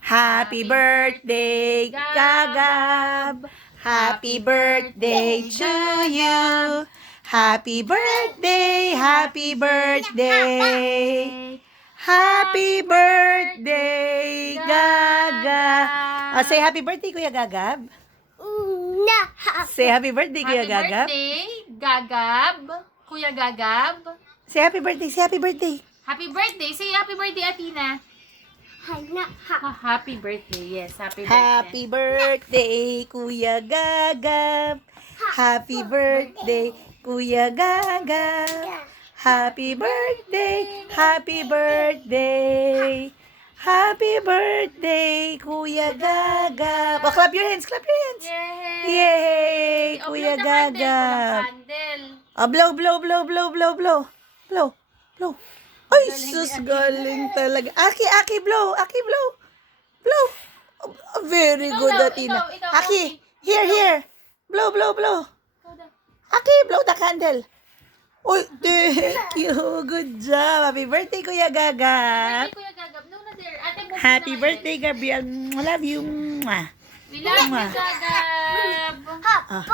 Happy birthday, Gagab. Happy birthday to you. Happy birthday, happy birthday. Happy birthday, Gagab. Oh, say happy birthday, Kuya Gagab. Say happy birthday, Kuya Gagab. Happy birthday, Gagab. Kuya Gagab. Say happy birthday, say happy birthday. Happy birthday. Say happy birthday, Athena. Happy birthday. Yes, happy birthday. Happy birthday, Kuya Gagab. Happy birthday, Kuya Gagab. Happy birthday, happy birthday. Happy birthday, Kuya Gagab. Oh, clap your hands, clap your hands. Yay! Yay, Oh, Kuya blow the candle, Gagab. candle. Oh, blow, blow, blow, blow, blow, blow. Blow, blow. Ay, sus, galing talaga. Aki, blow. Aki, blow. Blow. Oh, very Ikaw good, daw, Athena. ikaw, Aki, Aki. here. Blow, blow, blow. Ikaw daw. Aki, blow the candle. Uy, thank you. Good job. Happy birthday, Kuya Gagab. Happy birthday, Kuya Gagab. No, na there. Ate, bukas Happy na birthday, Gabriel. I love you. Mwah. We love you, Mwah. Gagab. Ah.